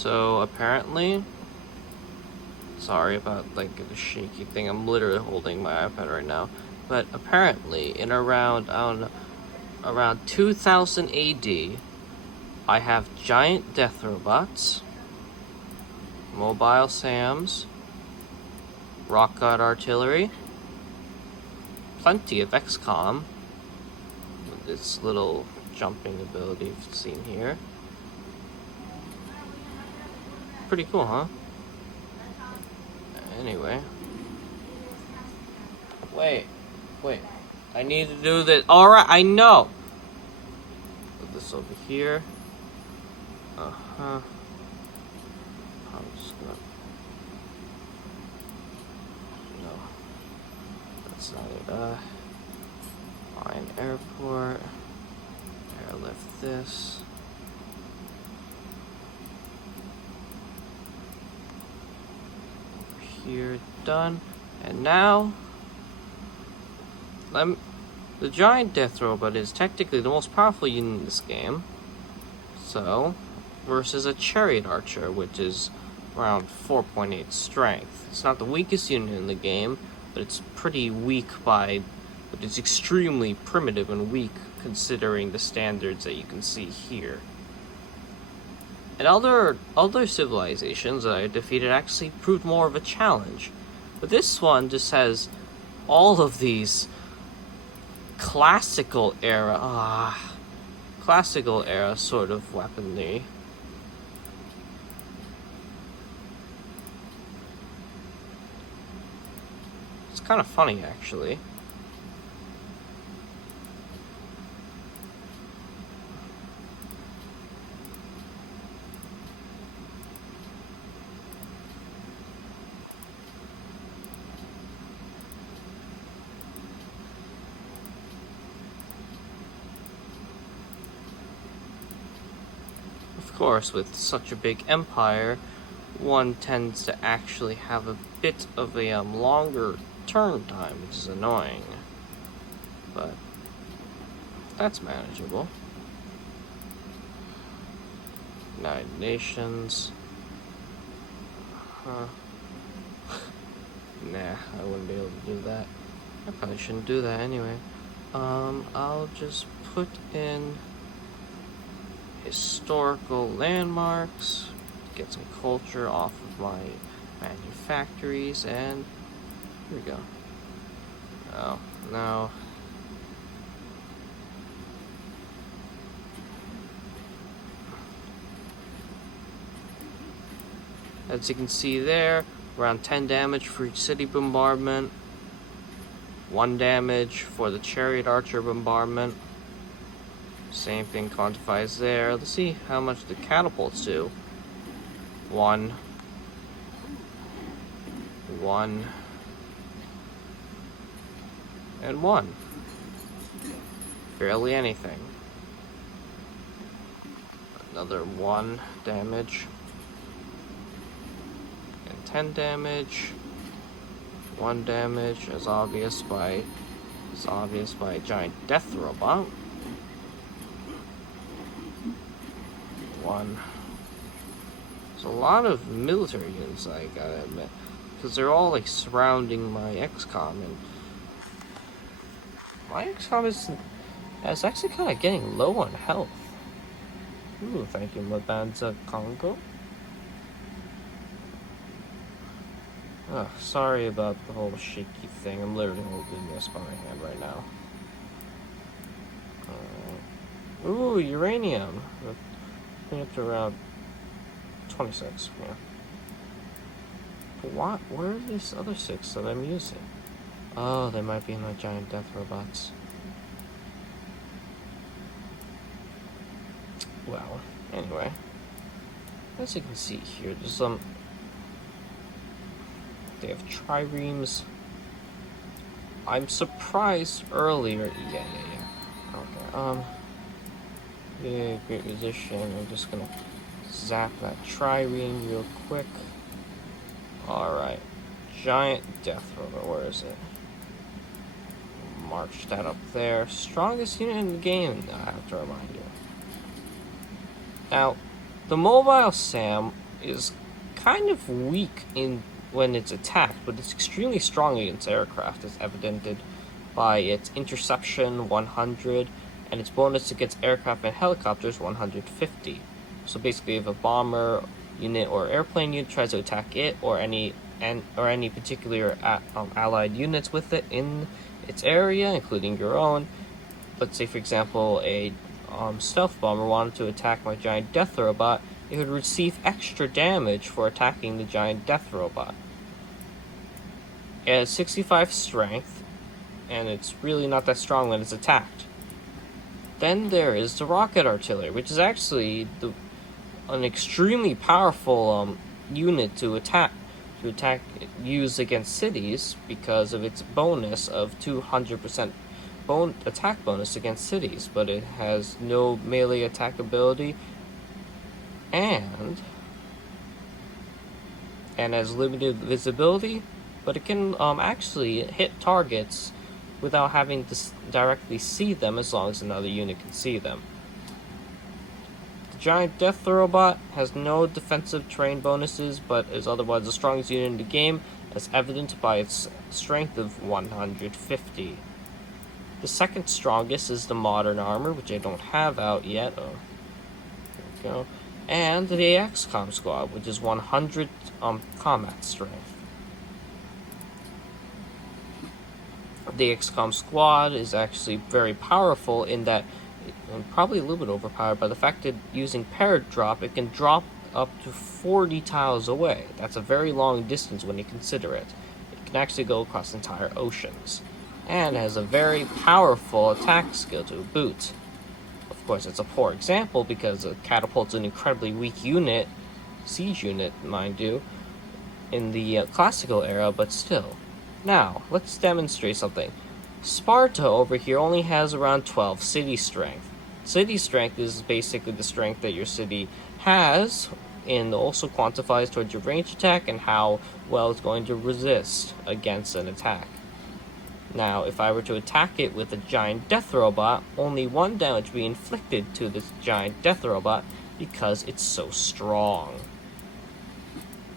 So apparently, sorry about like the shaky thing. I'm literally holding my iPad right now. But apparently, in around around 2000 AD, I have giant death robots, mobile SAMs, rock guard artillery, plenty of XCOM with its little jumping ability you've seen here. Pretty cool, huh? Anyway. Wait. I need to do this. Alright, I know! Put this over here. I'm just gonna... No. That's not it. Find airport. Airlift this. Here, done. And now... the giant death robot is technically the most powerful unit in this game. So, versus a chariot archer, which is around 4.8 strength. It's not the weakest unit in the game, but it's pretty weak but it's extremely primitive and weak considering the standards that you can see here. And other civilizations that I defeated actually proved more of a challenge. But this one just has all of these classical era sort of weaponry. It's kind of funny, actually. Of course, with such a big empire, one tends to actually have a bit of a longer turn time, which is annoying. But that's manageable. United Nations. Nah, I wouldn't be able to do that. I probably shouldn't do that anyway. I'll just put in historical landmarks, get some culture off of my manufactories, and here we go. Oh, no. As you can see there, around 10 damage for each city bombardment, 1 damage for the chariot archer bombardment. Same thing quantifies there. Let's see how much the catapults do. 1, 1, and 1. Barely anything. Another 1 damage. And 10 damage. 1 damage, as obvious by a giant death robot. 1. There's a lot of military units, I gotta admit, because they're all like surrounding my XCOM, and my XCOM is actually kind of getting low on health. Ooh, thank you, Mabanza Congo. Oh, sorry about the whole shaky thing. I'm literally holding this by my hand right now. Ooh, uranium. Up to around 26, yeah. But where are these other 6 that I'm using? Oh, they might be in my giant death robots. Well, anyway. As you can see here, there's they have triremes. I'm surprised earlier. Yeah. Okay. Yeah, great musician. I'm just gonna zap that trireme real quick. Alright. Giant death robot. Where is it? March that up there. Strongest unit in the game, I have to remind you. Now, the mobile SAM is kind of weak when it's attacked, but it's extremely strong against aircraft, as evidented by its interception 100 and its bonus against aircraft and helicopters 150. So basically, if a bomber unit or airplane unit tries to attack it or any particular allied units with it in its area, including your own, let's say for example a stealth bomber wanted to attack my giant death robot, it would receive extra damage for attacking the giant death robot. It has 65 strength, and it's really not that strong when it's attacked. Then there is the rocket artillery, which is actually an extremely powerful unit to use against cities because of its bonus of 200% attack bonus against cities, but it has no melee attack ability and has limited visibility, but it can actually hit targets without having to directly see them as long as another unit can see them. The giant death robot has no defensive terrain bonuses, but is otherwise the strongest unit in the game, as evident by its strength of 150. The second strongest is the modern armor, which I don't have out yet. Oh, there we go. And the XCOM squad, which is 100 combat strength. The XCOM squad is actually very powerful in that, probably a little bit overpowered by the fact that using parrot drop, it can drop up to 40 tiles away. That's a very long distance when you consider it. It can actually go across entire oceans, and has a very powerful attack skill to boot. Of course, it's a poor example because a catapult's an incredibly weak unit, siege unit, mind you, in the classical era, but still. Now, let's demonstrate something. Sparta over here only has around 12 city strength. City strength is basically the strength that your city has, and also quantifies towards your range attack and how well it's going to resist against an attack. Now, if I were to attack it with a giant death robot, only 1 damage would be inflicted to this giant death robot because it's so strong.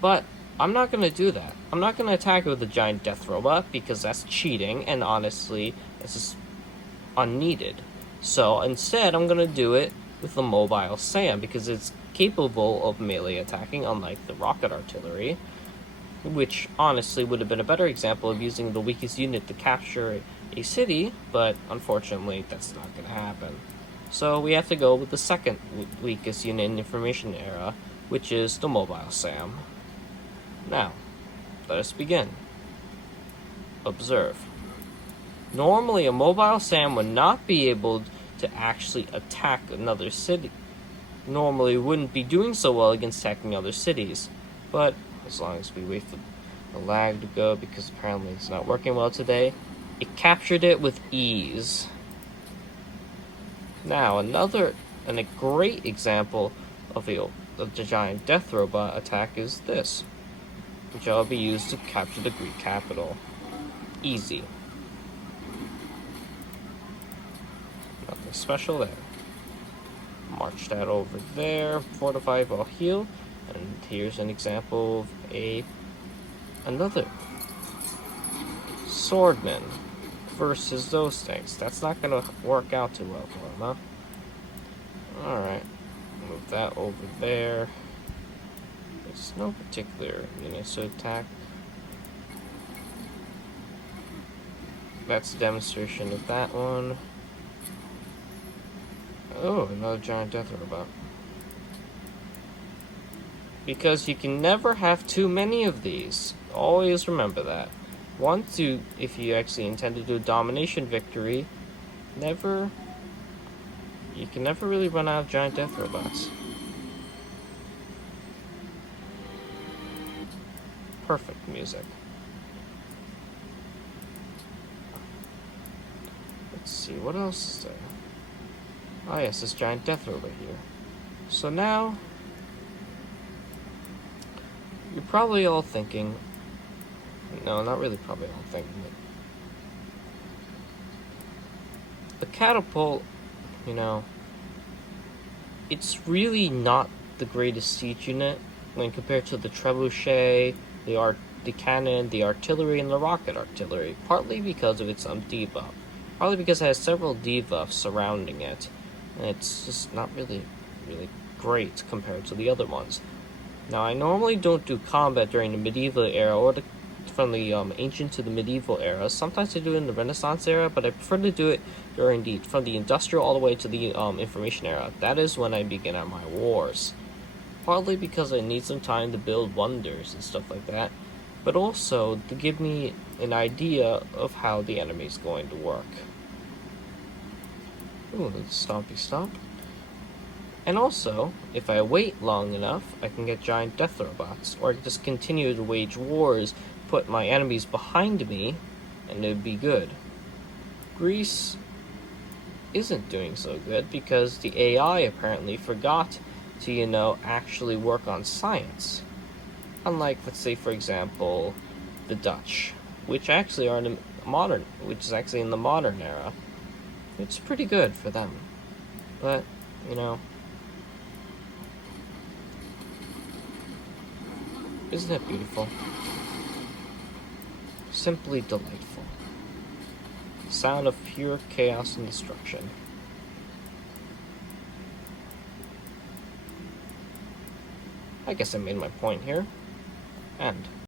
But I'm not going to do that. I'm not going to attack it with a giant death robot because that's cheating, and honestly, it's just unneeded. So instead, I'm going to do it with the mobile SAM because it's capable of melee attacking, unlike the rocket artillery, which honestly would have been a better example of using the weakest unit to capture a city, but unfortunately that's not going to happen. So we have to go with the second weakest unit in the information era, which is the mobile SAM. Now, let us begin. Observe. Normally, a mobile SAM would not be able to actually attack another city. Normally, wouldn't be doing so well against attacking other cities, but as long as we wait for the lag to go, because apparently it's not working well today, it captured it with ease. Now, another and a great example of the giant death robot attack is this, which will be used to capture the Greek capital. Easy. Nothing special there. March that over there, fortify while heal, and here's an example of another swordman versus those things. That's not gonna work out too well for him, huh? Alright, move that over there. There's no particular units to attack. That's a demonstration of that one. Oh, another giant death robot. Because you can never have too many of these. Always remember that. If you actually intend to do a domination victory, you can never really run out of giant death robots. Perfect music. Let's see, what else is there? Oh yes, this giant death robot here. So now, you're probably all thinking, no, not really probably all thinking, but the catapult, it's really not the greatest siege unit when compared to the trebuchet, the cannon, the artillery, and the rocket artillery, partly because of its debuff. Partly because it has several debuffs surrounding it, and it's just not really great compared to the other ones. Now, I normally don't do combat during the medieval era or from the ancient to the medieval era. Sometimes I do it in the Renaissance era, but I prefer to do it from the industrial all the way to the information era. That is when I begin at my wars. Partly because I need some time to build wonders and stuff like that, but also to give me an idea of how the enemy is going to work. Ooh, let's stompy stomp. And also, if I wait long enough, I can get giant death robots, or I can just continue to wage wars, put my enemies behind me, and it would be good. Greece isn't doing so good because the AI apparently forgot to, actually work on science. Unlike, let's say, for example, the Dutch, which actually are which is actually in the modern era. It's pretty good for them. But, isn't it beautiful? Simply delightful. Sound of pure chaos and destruction. I guess I made my point here. End.